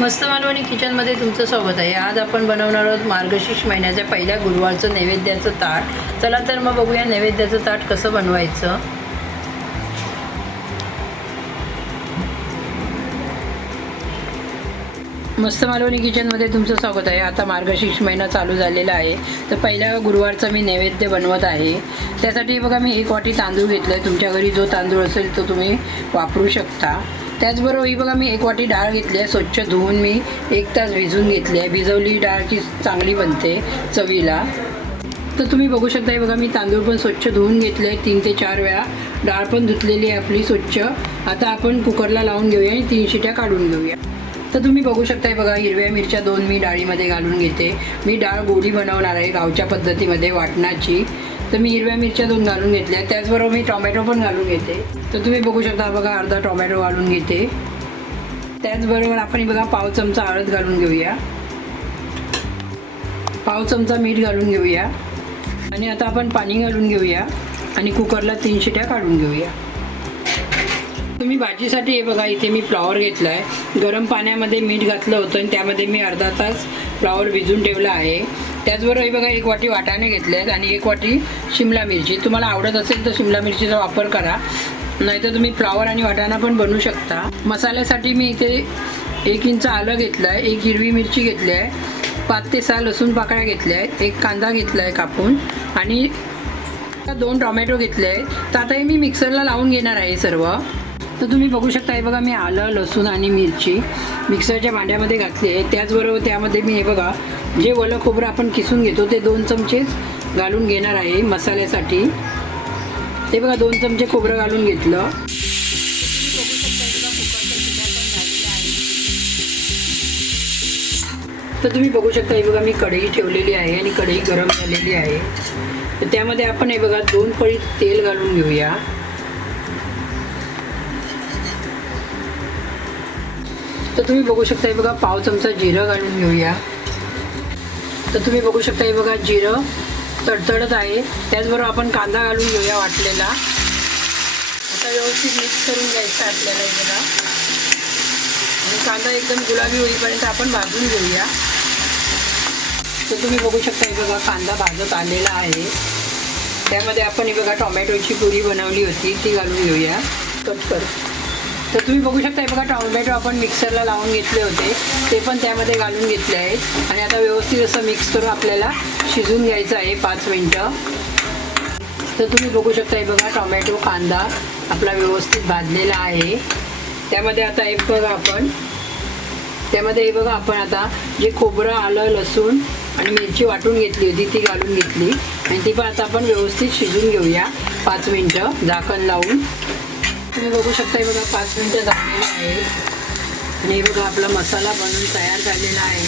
मस्त मालवणी किचनमध्ये तुमचं स्वागत आहे. आज आपण बनवणार आहोत मार्गशीर्ष महिन्याच्या पहिल्या गुरुवारचं नैवेद्याचं ताट. चला तर मग बघूया नैवेद्याचं ताट कसं बनवायचं. मस्त मालवणी किचनमध्ये तुमचं स्वागत आहे. आता मार्गशीर्ष महिना चालू झालेला आहे. तर पहिल्या गुरुवारचा मी नैवेद्य बनवत आहे. त्यासाठी बघा मी एक वाटी तांदूळ घेतलं आहे तुमच्या घरी जो तांदूळ असेल तो तुम्ही वापरू शकता. त्याचबरोबर ही बघा मी एक वाटी डाळ घेतली आहे स्वच्छ धुवून मी एक तास भिजवून घेतली आहे. भिजवली डाळ की चांगली बनते चवीला. तर तुम्ही बघू शकता हे बघा मी तांदूळ पण स्वच्छ धुवून घेतले तीन ते चार वेळा. डाळ पण धुतलेली आहे आपली स्वच्छ. आता आपण कुकरला लावून घेऊया आणि तीन शिट्या काढून घेऊया. तर तुम्ही बघू शकताय बघा हिरव्या मिरच्या दोन मी डाळीमध्ये घालून घेते. मी डाळ गोडी बनवणार आहे गावच्या पद्धतीमध्ये वाटणाची. तर मी हिरव्या मिरच्या दोन घालून घेतल्या. त्याचबरोबर मी टोमॅटो पण घालून घेते. तर तुम्ही बघू शकता बघा अर्धा टोमॅटो घालून घेते. त्याचबरोबर आपण बघा पाव चमचा हळद घालून घेऊया. पाव चमचा मीठ घालून घेऊया. आणि आता आपण पाणी घालून घेऊया. आणि कुकरला तीन शिट्या काढून घेऊया. तुम्ही भाजीसाठी हे बघा इथे मी फ्लॉवर घेतला आहे गरम पाण्यामध्ये मीठ घातलं होतं आणि त्यामध्ये मी अर्धा तास फ्लॉवर भिजून ठेवला आहे. त्याचबरोबर हे बघा एक वाटी वाटाणे घेतले आहेत आणि एक वाटी शिमला मिरची. तुम्हाला आवडत असेल तर शिमला मिरचीचा वापर करा. नाहीतर तुम्ही फ्लावर आणि वाटाणा पण बनवू शकता. मसाल्यासाठी मी इथे एक इंच आलं घेतलं आहे एक हिरवी मिरची घेतली आहे पाच ते सहा लसूण पाकळ्या घेतल्या आहेत एक कांदा घेतला आहे कापून आणि दोन टोमॅटो घेतले आहेत. तर आता हे मी मिक्सरला लावून घेणार आहे सर्व. तर तुम्ही बघू शकता हे बघा मी आलं लसूण आणि मिरची. मिक्सरच्या भांड्यामध्ये घातली आहे. त्याचबरोबर त्यामध्ये मी हे बघा जे वलं खोबरं आपण किसून घेतो ते दोन चमचेच घालून घेणार आहे मसाल्यासाठी. ते बघा दोन चमचे खोबरं घालून घेतलं. तर तुम्ही बघू शकता हे बघा मी कढई ठेवलेली आहे आणि कढई गरम झालेली आहे. तर त्यामध्ये आपण हे बघा दोन पळी तेल घालून घेऊया. तुम्ही बघू शकता हे बघा पाव चमचा जिरं घालून घेऊया. तर तुम्ही बघू शकता हे बघा जिरं तडतडत आहे. त्याचबरोबर आपण कांदा घालून घेऊया वाटलेला. आता व्यवस्थित मिक्स करून घ्यायचं आपल्याला हे बघा. आणि कांदा एकदम गुलाबी होईपर्यंत आपण भाजून घेऊया. तर तुम्ही बघू शकता हे बघा कांदा भाजत आलेला आहे. त्यामध्ये आपण हे बघा टोमॅटोची पुरी बनवली होती ती घालून घेऊया. कट कर. तर तुम्ही बघू शकता हे बघा टोमॅटो आपण मिक्सरला लावून घेतले होते. ते पण त्यामध्ये घालून घेतले आहेत. आणि आता व्यवस्थित असं मिक्स करून आपल्याला शिजून घ्यायचं आहे पाच मिनटं. तर तुम्ही बघू शकता हे बघा टोमॅटो कांदा आपला व्यवस्थित भाजलेला आहे. त्यामध्ये आता एक बघा आपण. त्यामध्ये हे बघा आपण आता जे खोबरं आलं लसूण आणि मिरची वाटून घेतली होती ती घालून घेतली. आणि ती पण आता आपण व्यवस्थित शिजून घेऊया. पाच मिनटं झाकण लावून. तुम्ही बघू शकता हे बघा पाच मिनटं झालेलं आहे आणि हे बघा आपला मसाला बनवून तयार झालेला आहे.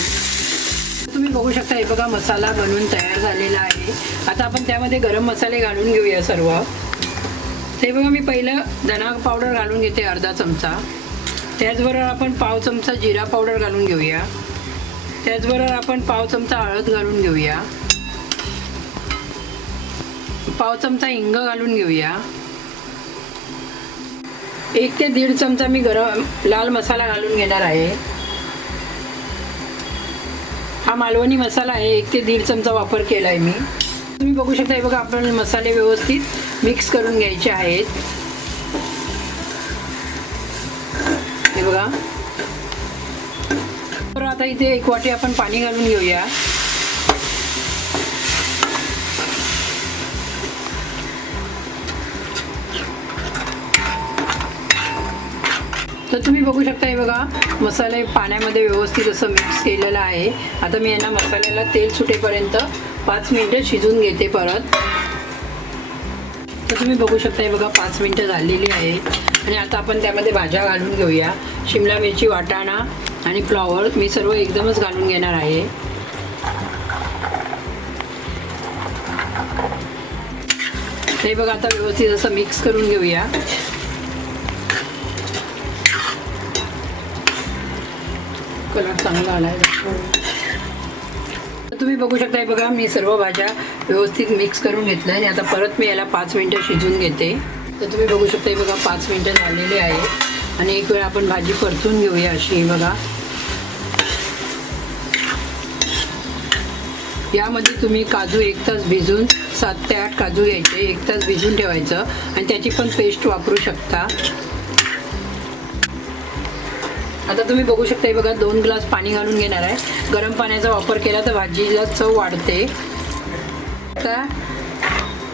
तुम्ही बघू शकता हे बघा मसाला बनवून तयार झालेला आहे. आता आपण त्यामध्ये गरम मसाले घालून घेऊया सर्व. ते बघा मी पहिलं धना पावडर घालून घेते अर्धा चमचा. त्याचबरोबर आपण पाव चमचा जिरा पावडर घालून घेऊया. त्याचबरोबर आपण पाव चमचा हळद घालून घेऊया. पाव चमचा हिंग घालून घेऊया. एक ते दीड चमचा मी गरम लाल मसाला घालून घेणार आहे. हा मालवणी मसाला आहे एक ते दीड चमचा वापर केला आहे मी. तुम्ही बघू शकता हे बघा आपण मसाले व्यवस्थित मिक्स करून घ्यायचे आहेत. हे बघा. तर आता इथे एक वाटी आपण पाणी घालून घेऊया. तर तुम्ही बघू शकता हे बघा मसाले पाण्यामध्ये व्यवस्थित असं मिक्स केलेलं आहे. आता मी यांना मसाल्याला तेल सुटेपर्यंत पाच मिनटं शिजून घेते परत. तर तुम्ही बघू शकता हे बघा पाच मिनटं झालेली आहेत आणि आता आपण त्यामध्ये भाज्या घालून घेऊया. शिमला मिरची वाटाणा आणि फ्लॉवर मी सर्व एकदमच घालून घेणार आहे. हे बघा आता व्यवस्थित असं मिक्स करून घेऊया. कलर चांगला आला आहे तुम्ही बघू शकताय बघा मी सर्व भाज्या व्यवस्थित मिक्स करून घेतल्या. आणि आता परत मी याला पाच मिनटं शिजून घेते. तर तुम्ही बघू शकताय बघा पाच मिनटं झालेले आहे. आणि एक वेळ आपण भाजी परतून घेऊया अशी बघा. यामध्ये तुम्ही काजू एक तास भिजून सात ते आठ काजू घ्यायचे एक तास भिजून ठेवायचं. आणि त्याची पण पेस्ट वापरू शकता. आता तुम्ही बघू शकता हे बघा दोन ग्लास पाणी घालून घेणार आहे. गरम पाण्याचा वापर केला तर भाजीला चव वाढते. आता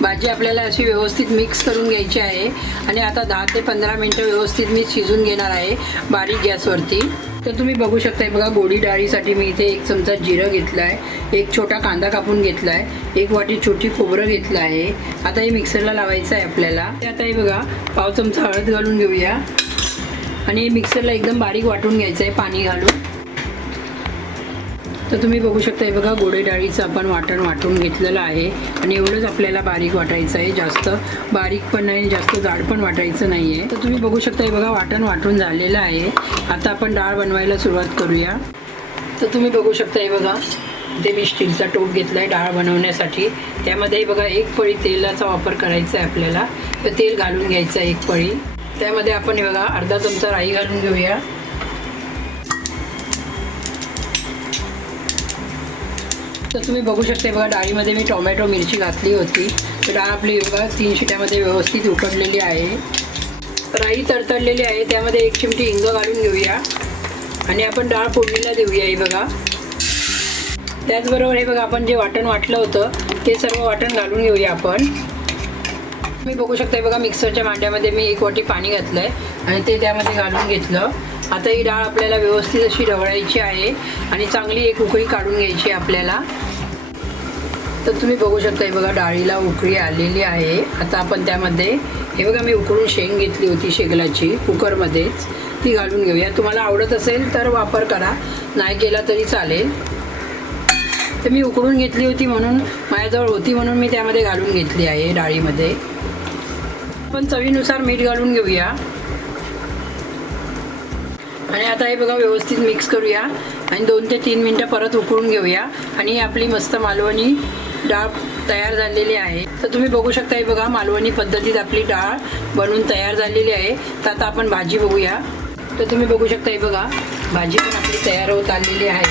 भाजी आपल्याला अशी व्यवस्थित मिक्स करून घ्यायची आहे. आणि आता दहा ते पंधरा मिनटं व्यवस्थित मी शिजून घेणार आहे बारीक गॅसवरती. तर तुम्ही बघू शकताय बघा गोडी डाळीसाठी मी इथे एक चमचा जिरं घेतलं आहे एक छोटा कांदा कापून घेतला आहे एक वाटी छोटी खोबरं घेतलं आहे. आता हे मिक्सरला लावायचं आहे आपल्याला. ते आता हे बघा पाव चमचा हळद घालून घेऊया. आणि मिक्सरला एकदम बारीक वाटून घ्यायचं आहे पाणी घालून. तर तुम्ही बघू शकता हे बघा गोडे डाळीचं आपण वाटण वाटून घेतलेलं आहे. आणि एवढंच आपल्याला बारीक वाटायचं आहे जास्त. बारीक पण नाही जास्त जाड पण वाटायचं नाही आहे तर तुम्ही बघू शकता हे बघा वाटण वाटून झालेलं आहे. आता आपण डाळ बनवायला सुरुवात करूया. तर तुम्ही बघू शकता हे बघा इथे मी स्टीलचा टोप घेतला आहे डाळ बनवण्यासाठी. त्यामध्ये बघा एक पळी तेलाचा वापर करायचा आहे आपल्याला. तर तेल घालून घ्यायचं आहे एक पळी. त्यामध्ये आपण हे बघा अर्धा चमचा राई घालून घेऊया. तर तुम्ही बघू शकता बघा डाळीमध्ये मी टोमॅटो मिरची घातली होती. तर डाळ आपली बघा तीन शिट्यामध्ये व्यवस्थित उकडलेली आहे. राई तडतडलेली आहे त्यामध्ये एक चिमटी हिंग घालून घेऊया. आणि आपण डाळ फोडणीला देऊया हे बघा. त्याचबरोबर हे बघा आपण जे वाटण वाटलं होतं ते सर्व वाटण घालून घेऊया आपण. तुम्ही बघू शकता बघा मिक्सरच्या मांड्यामध्ये मी एक वाटी पाणी घातलं आहे आणि ते त्यामध्ये घालून घेतलं. आता ही डाळ आपल्याला व्यवस्थित अशी ढवळायची आहे आणि चांगली एक उकळी काढून घ्यायची आहे आपल्याला. तर तुम्ही बघू शकता बघा डाळीला उकळी आलेली आहे. आता आपण त्यामध्ये हे बघा मी उकळून शेंग घेतली होती शेगलाची कुकरमध्येच. ती घालून घेऊया. तुम्हाला आवडत असेल तर वापर करा. नाही केला तरी चालेल. तर मी उकळून घेतली होती म्हणून माझ्याजवळ होती म्हणून मी त्यामध्ये घालून घेतली आहे डाळीमध्ये. आपण चवीनुसार मीठ घालून घेऊया. आणि आता हे बघा व्यवस्थित मिक्स करूया. आणि दोन ते तीन मिनटं परत उकळून घेऊया. आणि आपली मस्त मालवणी डाळ तयार झालेली आहे. तर तुम्ही बघू शकता हे बघा मालवणी पद्धतीत आपली डाळ बनवून तयार झालेली आहे. तर आता आपण भाजी बघूया. तर तुम्ही बघू शकता हे बघा भाजी पण आपली तयार होत आलेली आहे.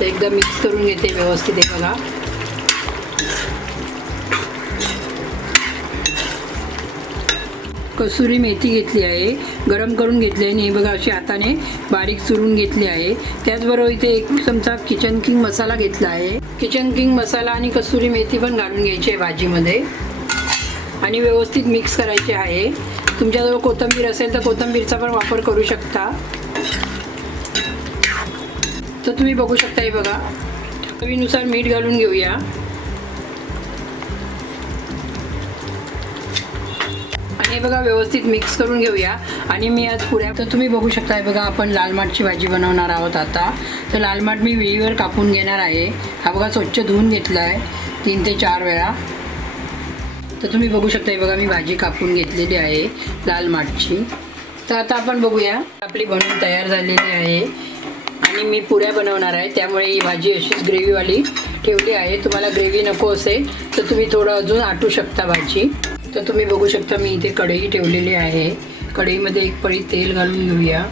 तर एकदा मिक्स करून घेते व्यवस्थित हे बघा. कसुरी मेथी घेतली आहे गरम करून घेतली आहे आणि हे बघा अशी हाताने बारीक चुरून घेतली आहे. त्याचबरोबर इथे एक चमचा किचन किंग मसाला घेतला आहे. किचन किंग मसाला आणि कसुरी मेथी पण घालून घ्यायची आहे भाजीमध्ये. आणि व्यवस्थित मिक्स करायचे आहे. तुमच्याजवळ कोथिंबीर असेल तर कोथिंबीरचा पण वापर करू शकता. तर तुम्ही बघू शकता हे बघा. चवीनुसार मीठ घालून घेऊया. हे बघा व्यवस्थित मिक्स करून घेऊया. आणि मी आज पुऱ्या तर तुम्ही बघू शकता हे बघा आपण लाल माठची भाजी बनवणार आहोत आता. तर लाल माठ मी वेळीवर कापून घेणार आहे. हा बघा स्वच्छ धुवून घेतला आहे तीन ते चार वेळा. तर तुम्ही बघू शकता हे बघा मी भाजी कापून घेतलेली आहे लाल माठची. तर आता आपण बघूया. आपली बनवून तयार झालेली आहे. आणि मी पुऱ्या बनवणार आहे. त्यामुळे ही भाजी अशीच ग्रेव्हीवाली ठेवली आहे. तुम्हाला ग्रेव्ही नको असेल तर तुम्ही थोडं अजून आटू शकता भाजी. तर तुम्ही बघू शकता मी इथे कढई ठेवलेली आहे. कढईमध्ये एक पळी तेल घालून घेऊया.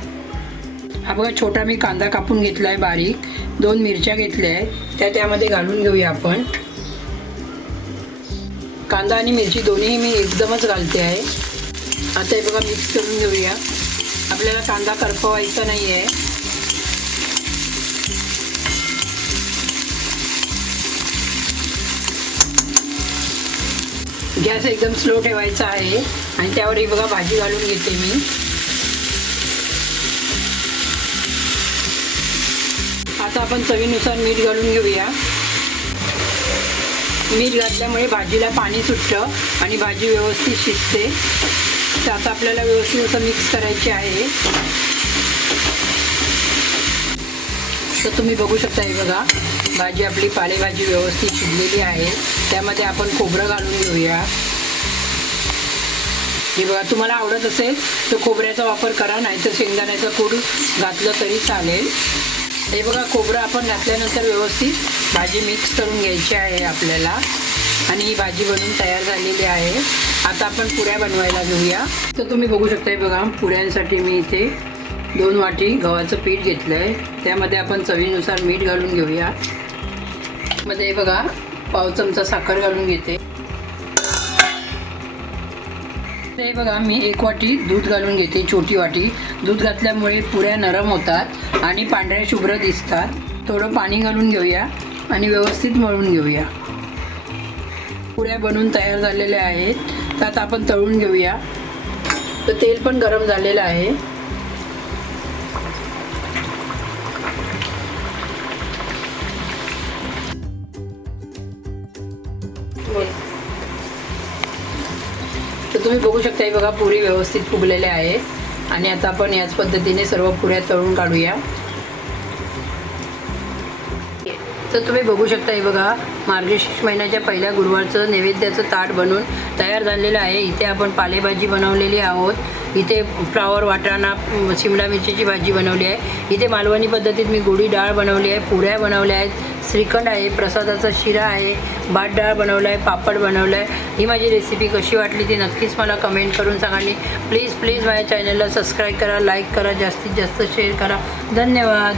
हा बघा छोटा मी कांदा कापून घेतला आहे बारीक. दोन मिरच्या घेतल्या आहेत. त्या त्यामध्ये घालून घेऊया आपण. कांदा आणि मिरची दोन्ही मी एकदमच घालते आहे. आता हे बघा मिक्स करून घेऊया. आपल्याला कांदा करपवायचा नाही आहे गॅस एकदम स्लो ठेवायचा आहे. आणि त्यावर ही बघा भाजी घालून घेते मी. आता आपण चवीनुसार मीठ घालून घेऊया. मीठ घातल्यामुळे भाजीला पाणी सुटतं आणि भाजी व्यवस्थित शिजते. तर आता आपल्याला व्यवस्थित असं मिक्स करायची आहे. तर तुम्ही बघू शकता हे बघा भाजी आपली पालेभाजी व्यवस्थित शिजलेली आहे. त्यामध्ये आपण खोबरं घालून घेऊया. हे बघा तुम्हाला आवडत असेल तर खोबऱ्याचा वापर करा नाहीतर शेंगदाण्याचं कूड घातलं तरी चालेल. हे बघा खोबरं आपण घातल्यानंतर व्यवस्थित भाजी मिक्स करून घ्यायची आहे आपल्याला. आणि ही भाजी बनवून तयार झालेली आहे. आता आपण पुऱ्या बनवायला घेऊया. तर तुम्ही बघू शकता हे बघा पुऱ्यांसाठी मी इथे दोन वाटी गव्हाचं पीठ घेतलं आहे त्यामध्ये आपण चवीनुसार मीठ घालून घेऊया. मध्ये बघा पाव चमचा साखर घालून घेते. ते बघा मी एक वाटी दूध घालून घेते छोटी वाटी. दूध घातल्यामुळे पुऱ्या नरम होतात आणि पांढऱ्या शुभ्र दिसतात. थोडं पाणी घालून घेऊया आणि व्यवस्थित मळून घेऊया. पुऱ्या बनवून तयार झालेल्या आहेत. त्यात आपण तळून घेऊया. तर तेल पण गरम झालेलं आहे. तर तुम्ही बघू शकता हे बघा पुरी व्यवस्थित फुगलेले आहे. आणि आता आपण याच पद्धतीने सर्व पुऱ्या तळून काढूया. तर तुम्ही बघू शकता हे बघा मार्गशीर्ष महिन्याच्या पहिल्या गुरुवारचं नैवेद्याचं ताट बनून तयार झालेलं आहे. इथे आपण पालेभाजी बनवलेली आहोत. इथे फ्लावर वाटाणा शिमला मिरचीची भाजी बनवली आहे. इथे मालवणी पद्धतीत मी गोडी डाळ बनवली आहे पुऱ्या बनवल्या आहेत. श्रीखंड आहे प्रसादाचा शिरा आहे भात डाळ बनवला आहे पापड बनवलं आहे ही माझी रेसिपी कशी वाटली ती नक्कीच मला कमेंट करून सांगा आणि प्लीज प्लीज माझ्या चॅनलला सबस्क्राईब करा लाईक करा जास्तीत जास्त शेअर करा. धन्यवाद.